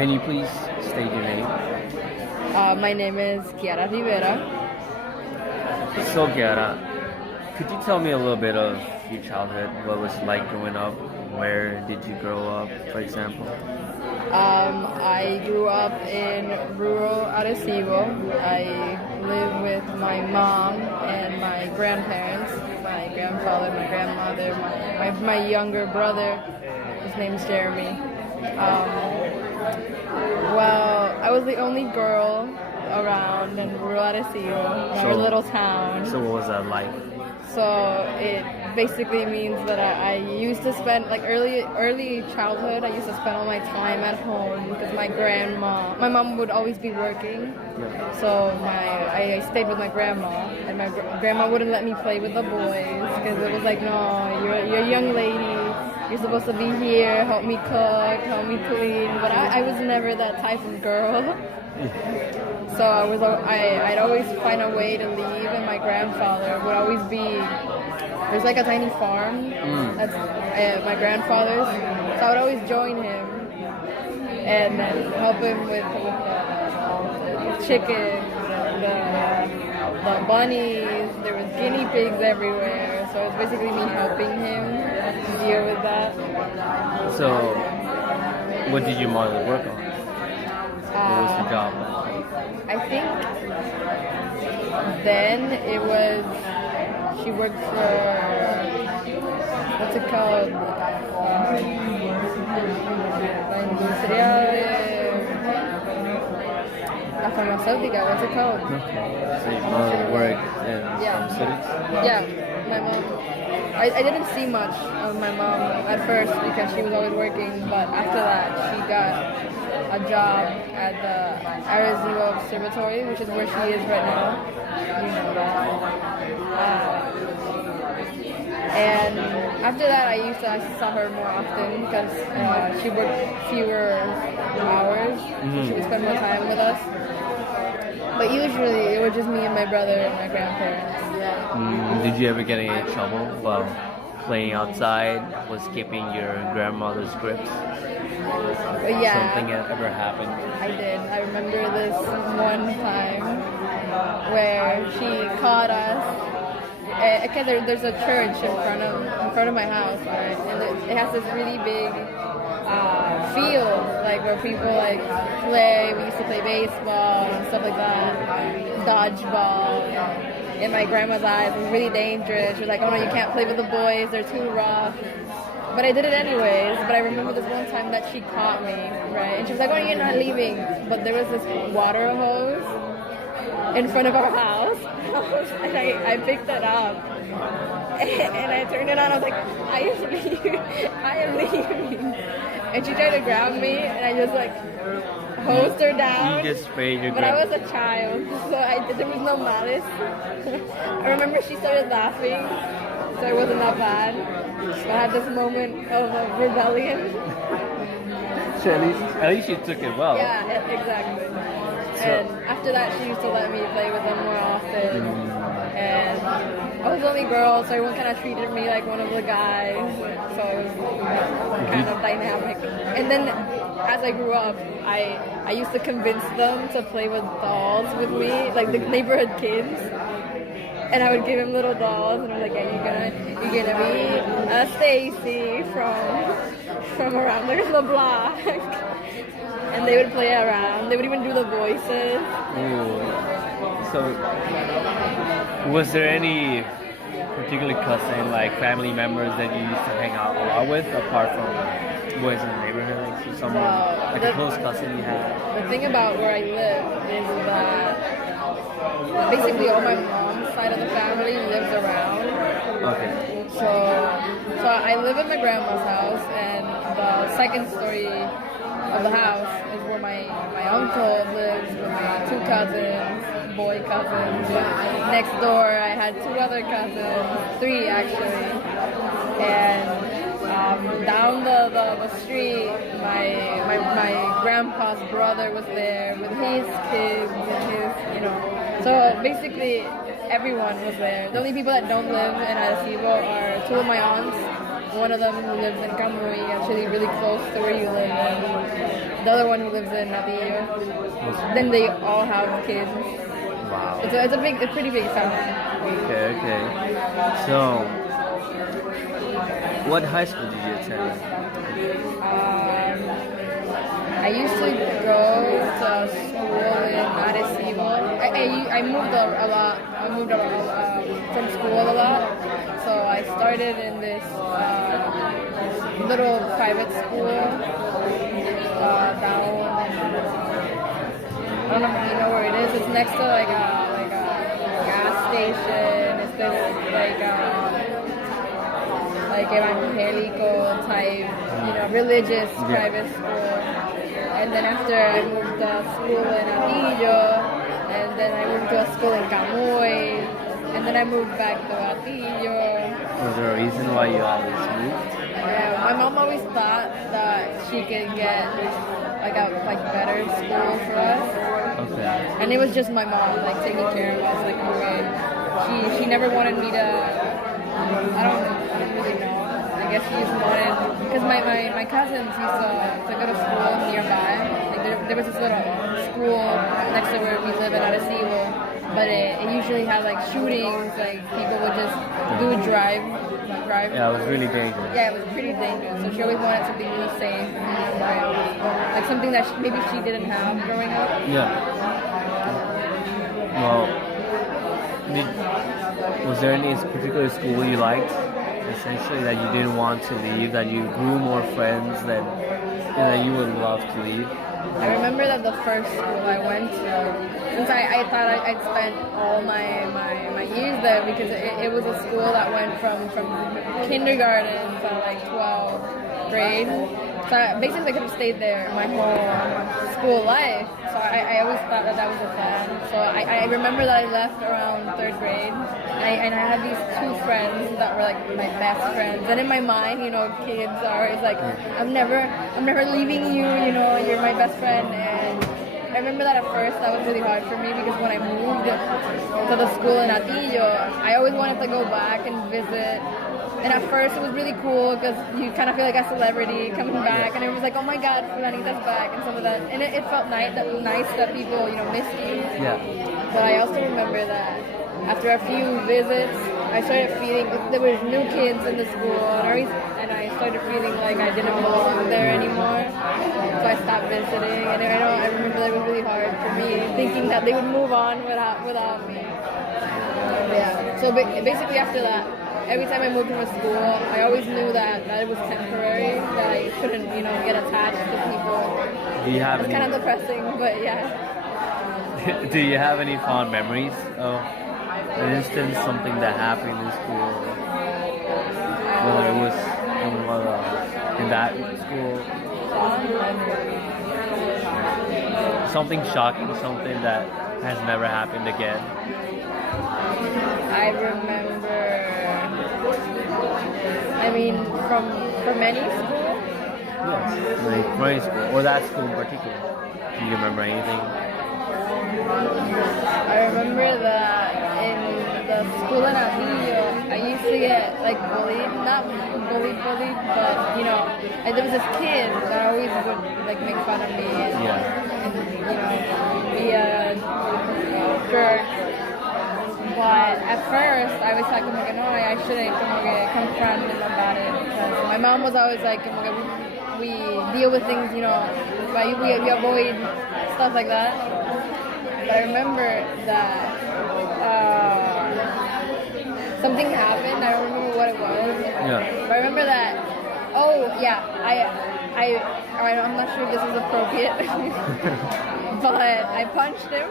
Can you please state your name? My name is Kiara Rivera. So, Kiara, could you tell me a little bit of your childhood? What was it like growing up? Where did you grow up, for example? I grew up in rural Arecibo. I live with my mom and my grandparents, my grandfather, my grandmother, my younger brother. His name's Jeremy. Well, I was the only girl around in rural Arecibo, our little town. So what was that like? So it basically means that I used to spend, like early childhood, I used to spend all my time at home because my mom would always be working. So I stayed with my grandma, and my grandma wouldn't let me play with the boys because it was like, no, you're a young lady. You're supposed to be here, help me cook, help me clean. But I was never that type of girl. So I'd always find a way to leave, and my grandfather would always be, there's like a tiny farm that's my grandfather's. So I would always join him and then help him with the chickens, the bunnies. There was guinea pigs everywhere. So it was basically me helping him deal with that. So, what did your mother work on? What was her job? I think then it was, she worked for, what's it called? La farmacéutica, what's it called? So your mother worked in pharmaceutics? Yeah, my mom. I didn't see much of my mom at first because she was always working, but after that she got a job at the Arecibo Observatory, which is where she is right now. You know that. And after that, I saw her more often because she worked fewer hours. So she would spend more time with us. But usually, it was just me and my brother and my grandparents. Did you ever get in any trouble while playing outside? Was skipping your grandmother's grips? Yeah. Something ever happened? I did. I remember this one time where she caught us. Okay, there's a church in front of my house, right? And it has this really big field, like where people like play. We used to play baseball and stuff like that, dodgeball. In my grandma's eyes, it was really dangerous. She was like, "Oh no, you can't play with the boys; they're too rough." But I did it anyways. But I remember this one time that she caught me, right? And she was like, "Oh, you're not leaving." But there was this water hose in front of our house, and I picked it up, and I turned it on. I was like, I am leaving. And she tried to grab me, and I just like hosed her down. You just sprayed your But I was a child, so there was no malice. I remember she started laughing, so it wasn't that bad. So I had this moment of rebellion. So at least you took it well. Yeah, exactly. And after that, she used to let me play with them more often. And I was the only girl, so everyone kind of treated me like one of the guys. So it was kind of dynamic. And then as I grew up, I used to convince them to play with dolls with me, like the neighborhood kids. And I would give them little dolls, and I'm like, "Yeah, you're gonna be a Stacy from around the block." And they would play around. They would even do the voices. Ooh. So, was there any particular cousin, like family members that you used to hang out a lot with, apart from boys in the neighborhood? Like, so someone, like a close cousin you had? The thing about where I live is that basically all my mom's side of the family lives around. Okay. So I live in my grandma's house, and the second story of the house is where my uncle lives with my two cousins, boy cousins. Next door I had two other cousins, three actually. And down the street, my grandpa's brother was there with his kids and his, you know. So basically everyone was there. The only people that don't live in Arecibo are two of my aunts. One of them who lives in Camuy, actually really close to where you live. the other one who lives in Natillo. Then they all have kids. Wow. It's a pretty big family. Okay. So, what high school did you attend? I used to go to school in Arecibo. I moved a lot. I moved from school a lot. So I started in this little private school down. I don't know if you know where it is. It's next to like a gas station. It's this like evangelical type, religious private school. And then after I moved to school in Atillo, and then I moved to a school in Camoy, and then I moved back to Atillo. Was there a reason why you always moved? My mom always thought that she could get like a better school for us. Okay. And it was just my mom taking care of us. Okay. She never wanted me to. I don't really know. I guess she just wanted, because my cousins used to go to school nearby. There was this little school next to where we live in Arecibo, but it usually had shootings. People would just do a drive. Yeah, it was really dangerous. Yeah, it was pretty dangerous. So she always wanted something really safe, like something that maybe she didn't have growing up. Yeah. Well, was there any particular school you liked, essentially, that you didn't want to leave, that you grew more friends that you would love to leave? I remember that the first school I went to, since I thought I'd spent all my years there, because it was a school that went from kindergarten to 12th grade. So basically I could have stayed there my whole school life. So I always thought that was the plan. So I remember that I left around 3rd grade, and I had these 2 friends that were my best friends. And in my mind, kids are always I'm never leaving you. You're my best friend. And I remember that at first that was really hard for me, because when I moved to the school in Atillo, I always wanted to go back and visit. And at first it was really cool, because you kind of feel like a celebrity coming back, and it was oh my God, Fulanita's back, and some of that. And it felt nice that people, missed you. Yeah. But I also remember that after a few visits, I started feeling there were new kids in the school, and I started feeling like I didn't belong there anymore. So I stopped visiting, and I remember that it was really hard for me, thinking that they would move on without me. Yeah. So basically after that, every time I moved from a school, I always knew that it was temporary, that I couldn't, get attached to people. Do you have It's kind of depressing, but yeah. Do you have any fond memories of an instance, something that happened in school? Whether it was in that school? Something shocking, something that has never happened again? I remember, from any school? Yes, from any school, or that school in particular. Do you remember anything? I remember that in the school in Atillo, I used to get bullied, not bullied, but there was this kid that always would make fun of me and be a jerk. But at first, I was no, I shouldn't confront him about it, because my mom was always we deal with things, we avoid stuff like that. But I remember that something happened. I don't remember what it was. Yeah. But I remember that. Oh yeah, I'm not sure if this is appropriate, but I punched him.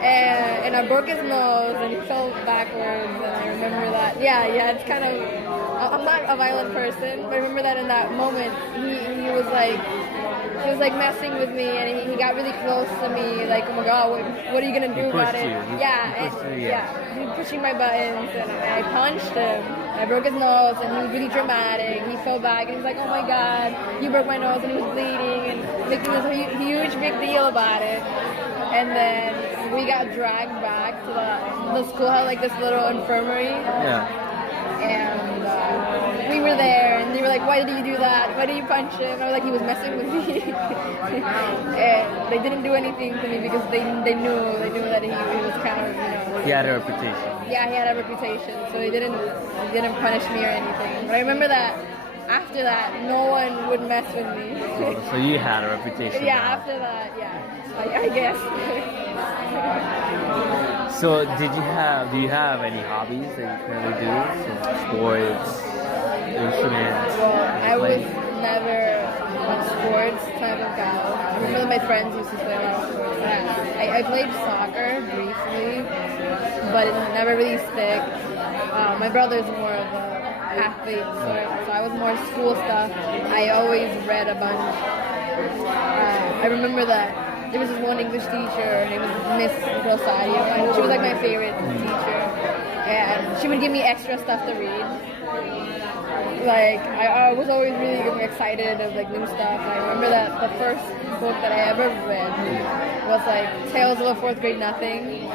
And I broke his nose, and he fell backwards, and I remember that. Yeah, it's kind of, I'm not a violent person, but I remember that in that moment, he was messing with me, and he got really close to me, oh my God, what are you gonna do about it? He was pushing my buttons, and I punched him. I broke his nose, and he was really dramatic. He fell back, and he was oh my God, you broke my nose, and he was bleeding, and making this huge big deal about it. And then we got dragged back to the school had this little infirmary. Yeah. and we were there, and they were like, "Why did you do that? Why did you punch him?" And I was like, "He was messing with me," and they didn't do anything to me because they knew that he was kind of, He had a reputation. Yeah, he had a reputation, so he didn't punish me or anything. But I remember that after that, no one would mess with me. So you had a reputation. Yeah, now. after that, yeah, I guess. So do you have any hobbies that you currently do? So sports, instruments. Well, I was playing? never a sports type of gal. I remember that my friends used to play a lot of sports. I played soccer briefly, but it never really stick. My brother's more of a athlete, so I was more school stuff. I always read a bunch. I remember that there was this one English teacher, her name was Miss Rosario, and she was like my favorite teacher. And she would give me extra stuff to read. Like, I was always really excited of like new stuff. And I remember that the first book that I ever read was like Tales of a Fourth Grade Nothing,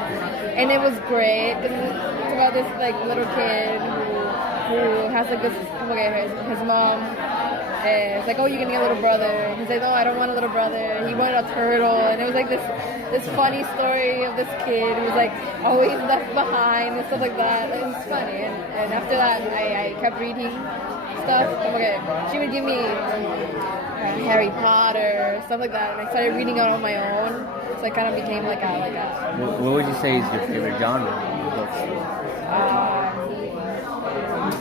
and it was great. It's about this like little kid who has like this. Okay, his mom is like, "Oh, you're gonna get a little brother." And he's like, "No, I don't want a little brother. He wanted a turtle," and it was like this funny story of this kid who was like always left behind and stuff like that. It was funny, and after that, I kept reading stuff. Okay, she would give me Harry Potter, stuff like that, and I started reading it on my own. So I kind of became like a. What would you say is your favorite genre of books?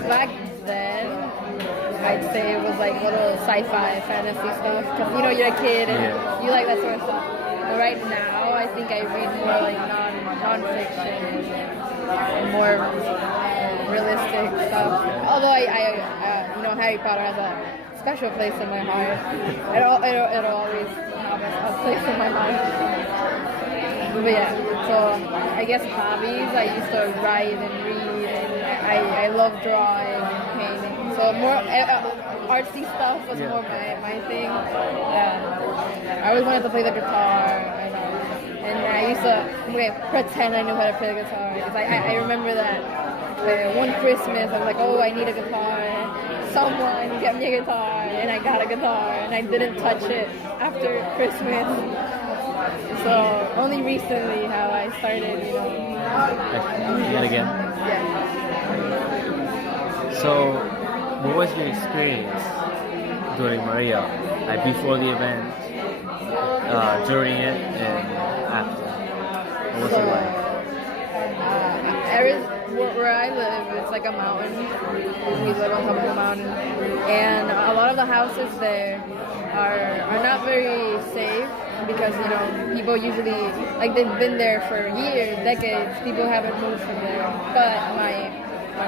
Back then, I'd say it was like little sci-fi, fantasy stuff. Because you're a kid and you like that sort of stuff. But right now, I think I read more like non-fiction and more realistic stuff. Although Harry Potter has a special place in my heart. It'll always have a place in my mind. But yeah, so I guess hobbies, I used to write and read, and I love drawing and painting. So more artsy stuff was more my thing. Yeah. I always wanted to play the guitar, and I used to pretend I knew how to play the guitar. Because I remember that one Christmas I was like, "Oh, I need a guitar." Someone get me a guitar, and I got a guitar, and I didn't touch it after Christmas. So only recently have I started, Yet again. Yeah. So, what was your experience during Maria? Like before the event, during it, and after? What was it like? Where I live, it's like a mountain. We live on top of a mountain, and a lot of the houses there are not very safe because people usually they've been there for years, decades. People haven't moved from there. But my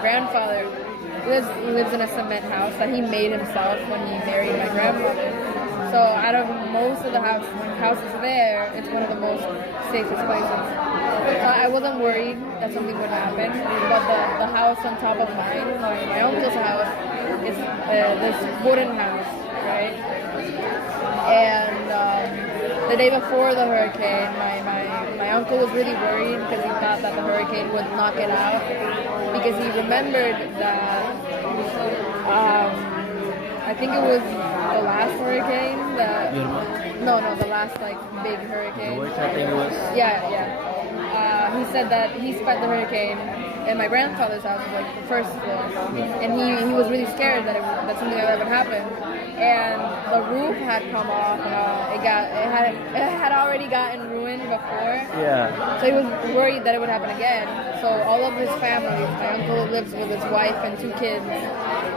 grandfather lives in a cement house that he made himself when he married my grandmother. So out of most of the houses there, it's one of the most safest places. I wasn't worried that something would happen, but the house on top of mine, my uncle's house, is this wooden house, right? And the day before the hurricane, my uncle was really worried because he thought that the hurricane would knock it out, because he remembered that I think it was the last hurricane that the last big hurricane. Which I think it was. Yeah. He said that he spent the hurricane in my grandfather's house, the first floor, and he was really scared that something like that would happen. And the roof had come off. It had already gotten ruined before. Yeah. So he was worried that it would happen again. So all of his family, my uncle lives with his wife and 2 kids.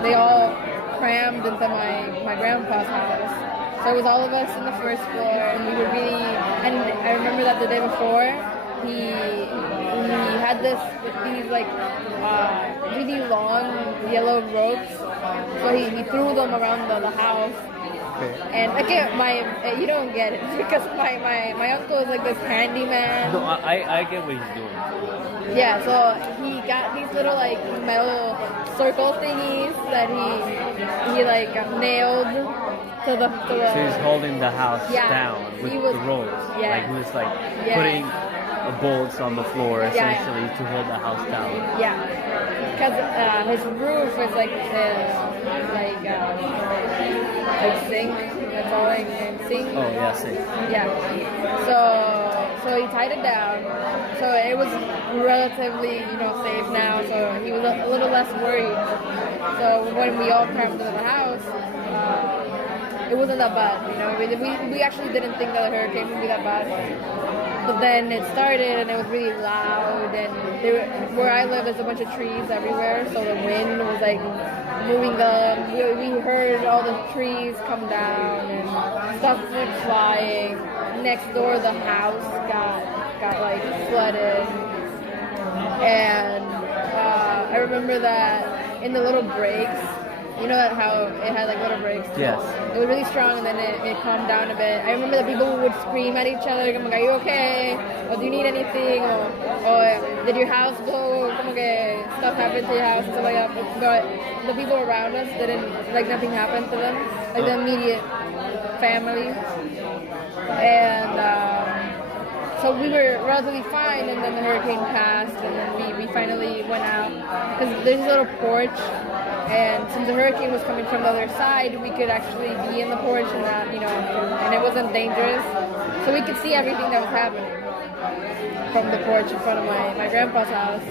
They all crammed into my grandpa's house. So it was all of us in the first floor, and we were really. And I remember that the day before, he had these really long yellow ropes, so he threw them around the house. Okay. And again, you don't get it because my uncle is like this handyman. No, I get what he's doing. Yeah, so he got these little metal circle thingies that he nailed to the. So he's holding the house down with the ropes. Yeah. He was putting bolts on the floor Yeah. essentially to hold the house down. Yeah, because his roof is like zinc. That's all I can sink. Oh yeah, see. Yeah. So he tied it down. So it was relatively, safe now. So he was a little less worried. So when we all came to the house, it wasn't that bad. We actually didn't think that the hurricane would be that bad. But then it started and it was really loud, and where I live there's a bunch of trees everywhere, so the wind was like moving them. We heard all the trees come down and stuff went flying. Next door the house got like flooded, and I remember that in the little breaks, how it had like little breaks? Yes. It was really strong, and then it calmed down a bit. I remember that people would scream at each other, como que, are you okay? Or do you need anything? Or did your house blow? Como que stuff happened to your house and stuff like that. But the people around us didn't, like nothing happened to them. Like the immediate family. And so we were relatively fine, and then the hurricane passed, and then we finally went out. Because there's a little porch, and since the hurricane was coming from the other side, we could actually be in the porch and not, and it wasn't dangerous. So we could see everything that was happening from the porch in front of my grandpa's house.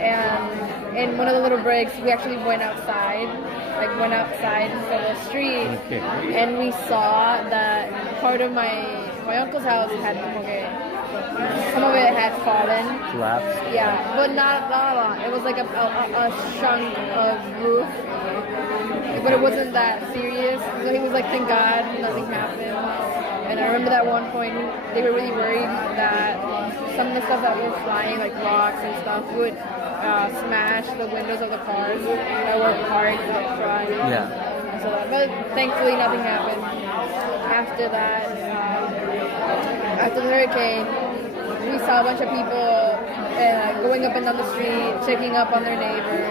And in one of the little breaks, we actually went outside into the street, and we saw that part of my uncle's house had some of it had fallen. Collapsed? Yeah, but not a lot. It was like a chunk of roof. But it wasn't that serious. So he was like, thank God, nothing happened. And I remember that one point, they were really worried that some of the stuff that was flying, like rocks and stuff, would smash the windows of the cars that were parked up front. Yeah. So, but thankfully nothing happened. After that, after the hurricane, we saw a bunch of people going up and down the street, checking up on their neighbors.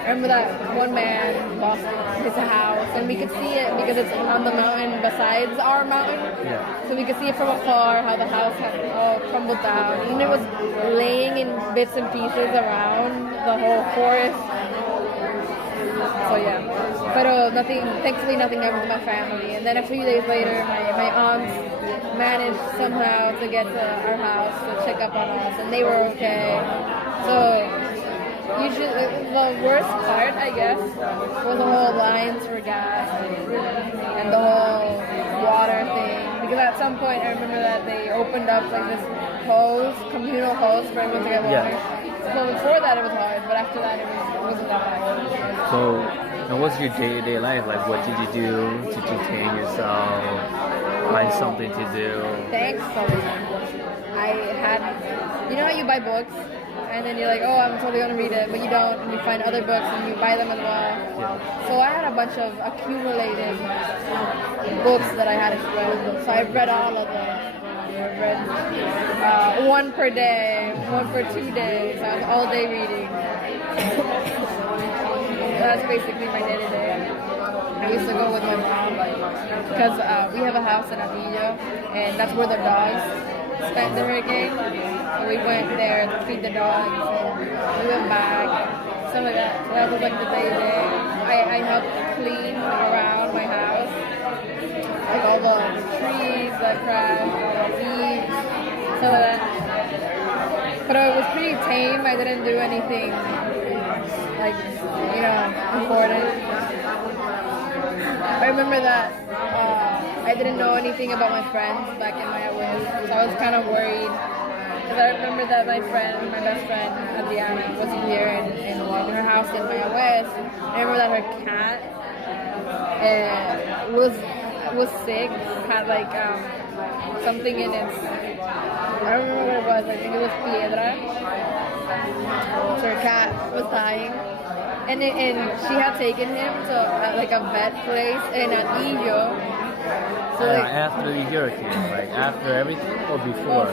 And I remember that one man lost his house, and we could see it because it's on the mountain besides our mountain. Yeah. So we could see it from afar how the house had all crumbled down, and it was laying in bits and pieces around the whole forest. So yeah, but thankfully nothing happened to my family. And then a few days later, my aunts managed somehow to get to our house to check up on us, and they were okay. So usually the worst part, I guess, was the whole lines for gas and the whole water thing. Because at some point, I remember that they opened up like this communal hose for everyone to get water. Yeah. So before that it was hard, but after that it wasn't that bad. So, and what's your day-to-day life? Like, what did you do to entertain yourself? Find something to do? Thankfully, I had, how you buy books, and then you're like, oh, I'm totally going to read it, but you don't, and you find other books and you buy them as well. Yeah. So I had a bunch of accumulated books that I hadn't read. So I read all of them. I read one per day, one for 2 days. I was all day reading. That's basically my day-to-day. I used to go with my mom because we have a house in Atillo, and that's where the dogs spent the hurricane. So we went there to feed the dogs, and we went back, stuff like that. So that was like the day-to-day. I helped clean around my house, like all the trees that crashed, all the leaves, stuff like that. But it was pretty tame. I didn't do anything like, important. I remember that I didn't know anything about my friends back in Maya West, so I was kind of worried. Because I remember that my best friend, Adriana, was here in her house in Maya West. I remember that her cat was sick, had like something in its, I don't remember what it was, I think it was piedra. So her cat was dying. And she had taken him to like a vet place in Atillo. So after the hurricane, like after everything or before?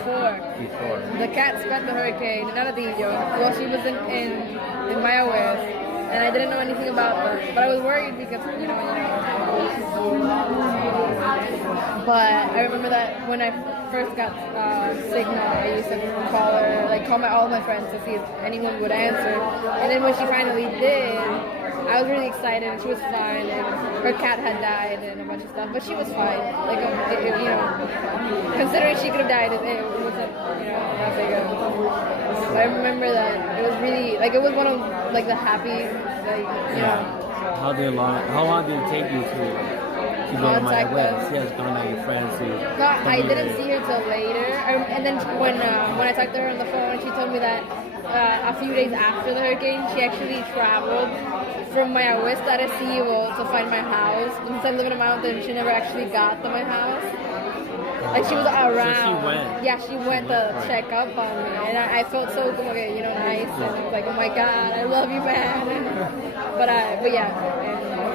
Before. The cat spent the hurricane in Atillo while she was in Maya West, and I didn't know anything about her. But I was worried because But I remember that when I first got Signal, I used to call her, like call all my friends to see if anyone would answer. And then when she finally did, I was really excited, and she was fine. And her cat had died and a bunch of stuff, but she was fine. Like considering she could have died, it wasn't that big of a deal. I remember that it was really like it was one of like the happy How long did it take you to go to my West? Yes, going to your friends. No, I didn't see her till later. And then when I talked to her on the phone, she told me that a few days after the hurricane, she actually traveled from Maya West to Arecibo to find my house. Instead of living in a mountain, she never actually got to my house. Like she was around. So she went. Yeah, she went to check up on me, and I felt so nice, and I was like, oh my god, I love you, man. but yeah,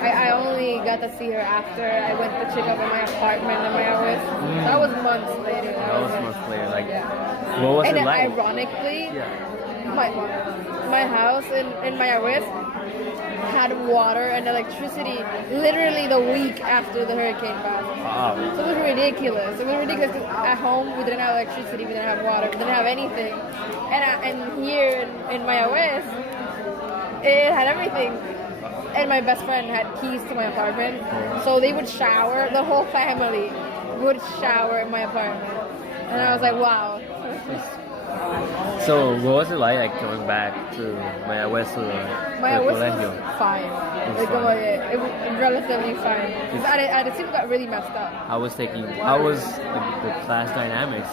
I only got to see her after I went to check up on my apartment in Maya West. That was months later. That was months later. Like, yeah. What was and it like? Ironically, my house in Maya West had water and electricity literally the week after the hurricane passed. Wow. So it was ridiculous. It was ridiculous because at home we didn't have electricity, we didn't have water, we didn't have anything. And here in Maya West, it had everything. And my best friend had keys to my apartment, so they would shower. The whole family would shower in my apartment, and I was like, wow. So what was it like going back to Maya West Maya West was fine. It was relatively fine. Arecibo got really messed up. How was the class dynamics?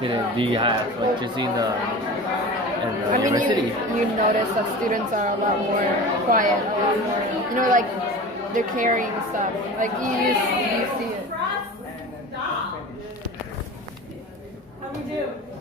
Do you have electricity in the university? You notice that students are a lot more quiet, a lot more, like they're carrying stuff. Like you see it. How do you do?